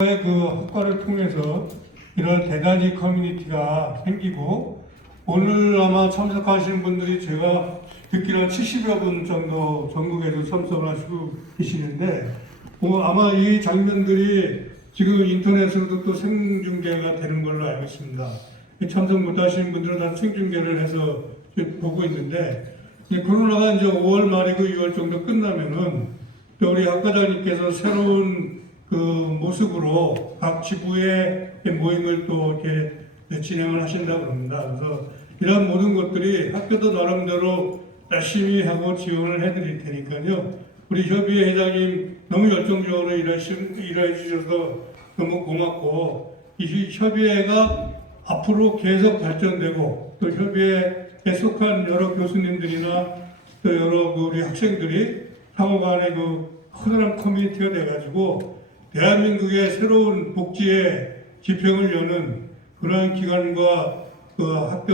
그 학과를 통해서 이런 대단히 커뮤니티가 생기고 오늘 아마 참석하시는 분들이 제가 듣기로는 70여 분 정도 전국에서 참석을 하시고 계시는데 어, 아마 이 장면들이 지금 인터넷으로도 또 생중계가 되는 걸로 알고 있습니다. 참석 못 하시는 분들은 다 생중계를 해서 보고 있는데 이 코로나가 이제 5월 말이고 6월 정도 끝나면은 또 우리 학과장님께서 새로운 그 모습으로 각 지부의 모임을 또 이렇게 진행을 하신다고 합니다. 그래서 이런 모든 것들이 학교도 나름대로 열심히 하고 지원을 해드릴 테니까요. 우리 협의회 회장님 너무 열정적으로 일해 주셔서 너무 고맙고 이 협의회가 앞으로 계속 발전되고 또 협의회에 속한 여러 교수님들이나 또 여러 그 우리 학생들이 상호간의 그 커다란 커뮤니티가 돼가지고 대한민국의 새로운 복지의 지평을 여는 그러한 기관과 그 학교